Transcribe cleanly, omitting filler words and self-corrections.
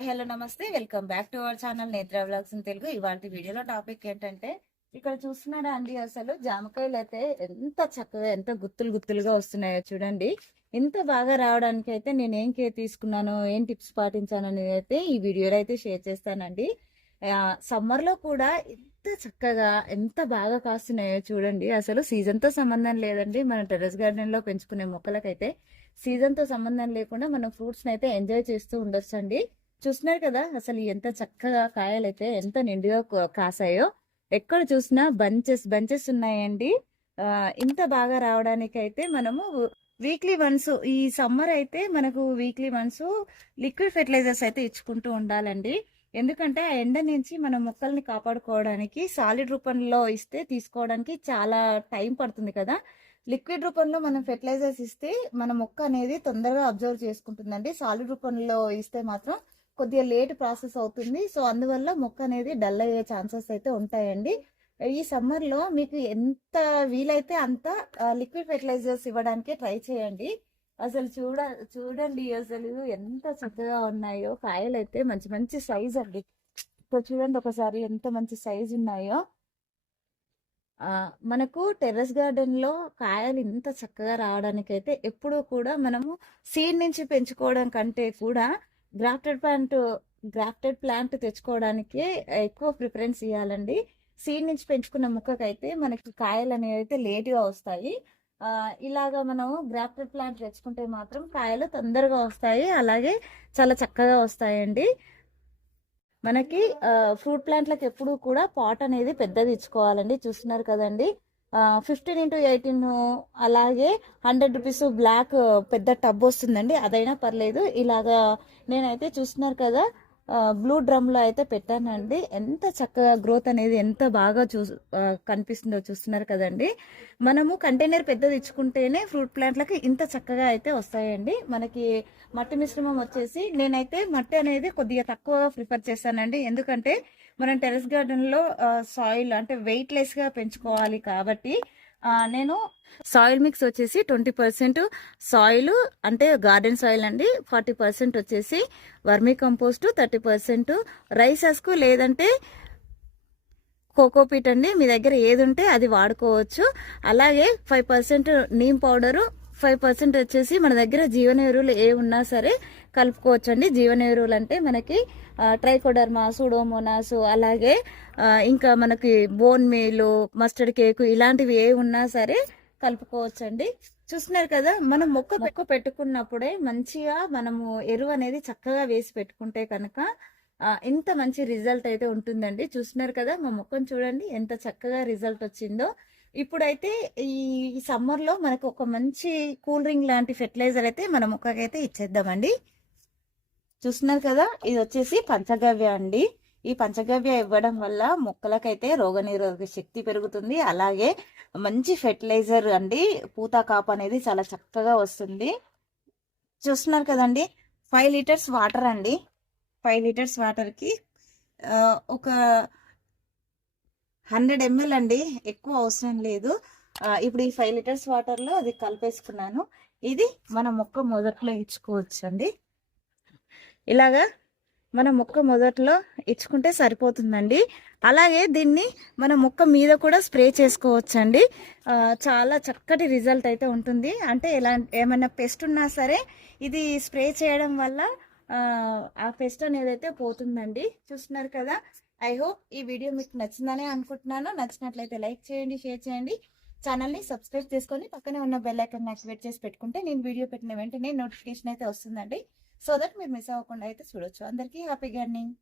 Hello నమస్తే welcome back to our channel నేత్ర vlogs in Telugu. ఇవాళ వీడియోలో టాపిక్ ఏంటంటే, ఇక్కడ చూస్తున్నారా అండి, అసలు జామకాయలు అయితే ఎంత చక్కగా ఎంత గుత్తులు గుత్తులుగా వస్తున్నాయో చూడండి. ఇంత బాగా రావడానికి అయితే నేను ఏం కేర్ తీసుకున్నాను, ఏం టిప్స్ పాటించాను అనేది అయితే ఈ వీడియోలో అయితే షేర్ చేస్తానండి. సమ్మర్ లో కూడా ఎంత చక్కగా ఎంత బాగా కాస్తున్నాయో చూడండి. అసలు సీజన్ తో సంబంధం లేదండి. మన టెర్రస్ గార్డెన్ లో పెంచుకునే మొక్కలకైతే సీజన్ తో సంబంధం లేకుండా మనం ఫ్రూట్స్ అయితే ఎంజాయ్ చేస్తూ ఉండొచ్చు అండి. చూస్తున్నారు కదా, అసలు ఎంత చక్కగా కాయలైతే ఎంత నిండుగా కాసాయో. ఎక్కడ చూసినా బంచెస్ బంచెస్ ఉన్నాయండి. ఇంత బాగా రావడానికి అయితే మనము వీక్లీ వన్స్, ఈ సమ్మర్ అయితే మనకు వీక్లీ వన్స్ లిక్విడ్ ఫెర్టిలైజర్స్ అయితే ఇచ్చుకుంటూ ఉండాలండి. ఎందుకంటే ఆ ఎండ నుంచి మన మొక్కల్ని కాపాడుకోవడానికి సాలిడ్ రూపంలో ఇస్తే తీసుకోవడానికి చాలా టైం పడుతుంది కదా. లిక్విడ్ రూపంలో మనం ఫెర్టిలైజర్స్ ఇస్తే మన మొక్క అనేది తొందరగా అబ్జర్వ్ చేసుకుంటుందండి. సాలిడ్ రూపంలో ఇస్తే మాత్రం కొద్దిగా లేట్ ప్రాసెస్ అవుతుంది. సో అందువల్ల మొక్క అనేది డల్ అయ్యే ఛాన్సెస్ అయితే ఉంటాయండి. ఈ సమ్మర్ లో మీకు ఎంత వీలైతే అంత లిక్విడ్ ఫెర్టిలైజర్స్ ఇవ్వడానికి ట్రై చేయండి. అసలు చూడండి అసలు ఎంత చక్కగా ఉన్నాయో కాయలు అయితే. మంచి మంచి సైజ్ అండి. ఇప్పుడు చూడండి ఒకసారి ఎంత మంచి సైజ్ ఉన్నాయో. మనకు టెర్రస్ గార్డెన్ లో కాయలు ఇంత చక్కగా రావడానికి అయితే ఎప్పుడూ కూడా మనము సీడ్ నుంచి పెంచుకోవడం కంటే కూడా గ్రాఫ్టెడ్ ప్లాంట్ తెచ్చుకోవడానికి ఎక్కువ ప్రిఫరెన్స్ ఇవ్వాలండి. సీడ్ నుంచి పెంచుకున్న మొక్కకైతే మనకి కాయలు అనేవి అయితే లేట్గా వస్తాయి. ఇలాగా మనం గ్రాఫ్టెడ్ ప్లాంట్ తెచ్చుకుంటే మాత్రం కాయలు తొందరగా వస్తాయి, అలాగే చాలా చక్కగా వస్తాయండి. మనకి ఫ్రూట్ ప్లాంట్లకు ఎప్పుడు కూడా పాట్ అనేది పెద్దది ఇచ్చుకోవాలండి. చూస్తున్నారు కదండి, 15x18, అలాగే 100 రూపీస్ బ్లాక్ పెద్ద టబ్ వస్తుందండి, అదైనా పర్లేదు. ఇలాగా నేనైతే చూస్తున్నారు కదా బ్లూ డ్రమ్ లో అయితే పెట్టానండి. ఎంత చక్కగా గ్రోత్ అనేది ఎంత బాగా కనిపిస్తుందో చూస్తున్నారు కదండి. మనము కంటైనర్ పెద్దది ఇచ్చుకుంటేనే ఫ్రూట్ ప్లాంట్లకి ఇంత చక్కగా అయితే వస్తాయండి. మనకి మట్టి మిశ్రమం వచ్చేసి నేనైతే మట్టి అనేది కొద్దిగా తక్కువగా ప్రిఫర్ చేస్తానండి. ఎందుకంటే మనం టెరెస్ గార్డెన్ లో సాయిల్ అంటే వెయిట్ లెస్ గా పెంచుకోవాలి కాబట్టి నేను సాయిల్ మిక్స్ వచ్చేసి 20% సాయిల్ అంటే గార్డెన్ సాయిల్ అండి, 40% వచ్చేసి వర్మీ కంపోస్ట్, 30% రైస్ హస్క్ లేదంటే కోకోపీట్ అండి. మీ దగ్గర ఏది ఉంటే అది వాడుకోవచ్చు. అలాగే 5% నీమ్ పౌడరు, 5% వచ్చేసి మన దగ్గర జీవన ఎరువులు ఏ ఉన్నా సరే కలుపుకోవచ్చు అండి. జీవన ఎరువులు అంటే మనకి ట్రైకోడర్మా, సూడోమోనాస్, అలాగే ఇంకా మనకి బోన్ మీలు, మస్టర్డ్ కేకు ఇలాంటివి ఏ ఉన్నా సరే కలుపుకోవచ్చండి. చూస్తున్నారు కదా, మనం మొక్క పెట్టుకున్నప్పుడే మంచిగా మనము ఎరువు అనేది చక్కగా వేసి పెట్టుకుంటే కనుక ఇంత మంచి రిజల్ట్ అయితే ఉంటుందండి. చూస్తున్నారు కదా, మా మొక్కను చూడండి ఎంత చక్కగా రిజల్ట్ వచ్చిందో. ఇప్పుడైతే ఈ సమ్మర్ లో మనకు ఒక మంచి కూల్ డ్రింక్ లాంటి ఫెర్టిలైజర్ అయితే మన మొక్కకైతే ఇచ్చేద్దామండి. చూస్తున్నారు కదా, ఇది వచ్చేసి పంచగవ్య అండి. ఈ పంచగవ్య ఇవ్వడం వల్ల మొక్కలకైతే రోగనిరోధక శక్తి పెరుగుతుంది, అలాగే మంచి ఫెర్టిలైజర్ అండి. పూత కాపు అనేది చాలా చక్కగా వస్తుంది. చూస్తున్నారు కదండి, 5 లీటర్స్ వాటర్ అండి. 5 లీటర్స్ వాటర్కి ఒక 100 ml అండి, ఎక్కువ అవసరం లేదు. ఇప్పుడు ఈ 5 లీటర్స్ వాటర్లో అది కలిపేసుకున్నాను. ఇది మన మొక్క మొదట్లో ఇచ్చుకోవచ్చు అండి. ఇలాగా మన మొక్క మొదట్లో ఇచ్చుకుంటే సరిపోతుందండి. అలాగే దీన్ని మన మొక్క మీద కూడా స్ప్రే చేసుకోవచ్చండి. చాలా చక్కటి రిజల్ట్ అయితే ఉంటుంది. అంటే ఏమైనా పెస్ట్ ఉన్నా సరే ఇది స్ప్రే చేయడం వల్ల ఆ పెస్ట్ అనేది అయితే పోతుందండి. చూస్తున్నారు కదా, ఐ హోప్ ఈ వీడియో మీకు నచ్చిందనే అనుకుంటున్నాను. నచ్చినట్లయితే లైక్ చేయండి, షేర్ చేయండి, ఛానల్ని సబ్స్క్రైబ్ చేసుకొని పక్కనే ఉన్న బెల్ ఐకాన్ యాక్టివేట్ చేసి పెట్టుకుంటే నేను వీడియో పెట్టిన వెంటనే నోటిఫికేషన్ అయితే వస్తుందండి. సో దట్ మీరు మిస్ అవ్వకుండా అయితే చూడొచ్చు. అందరికీ హ్యాపీ గార్డెనింగ్.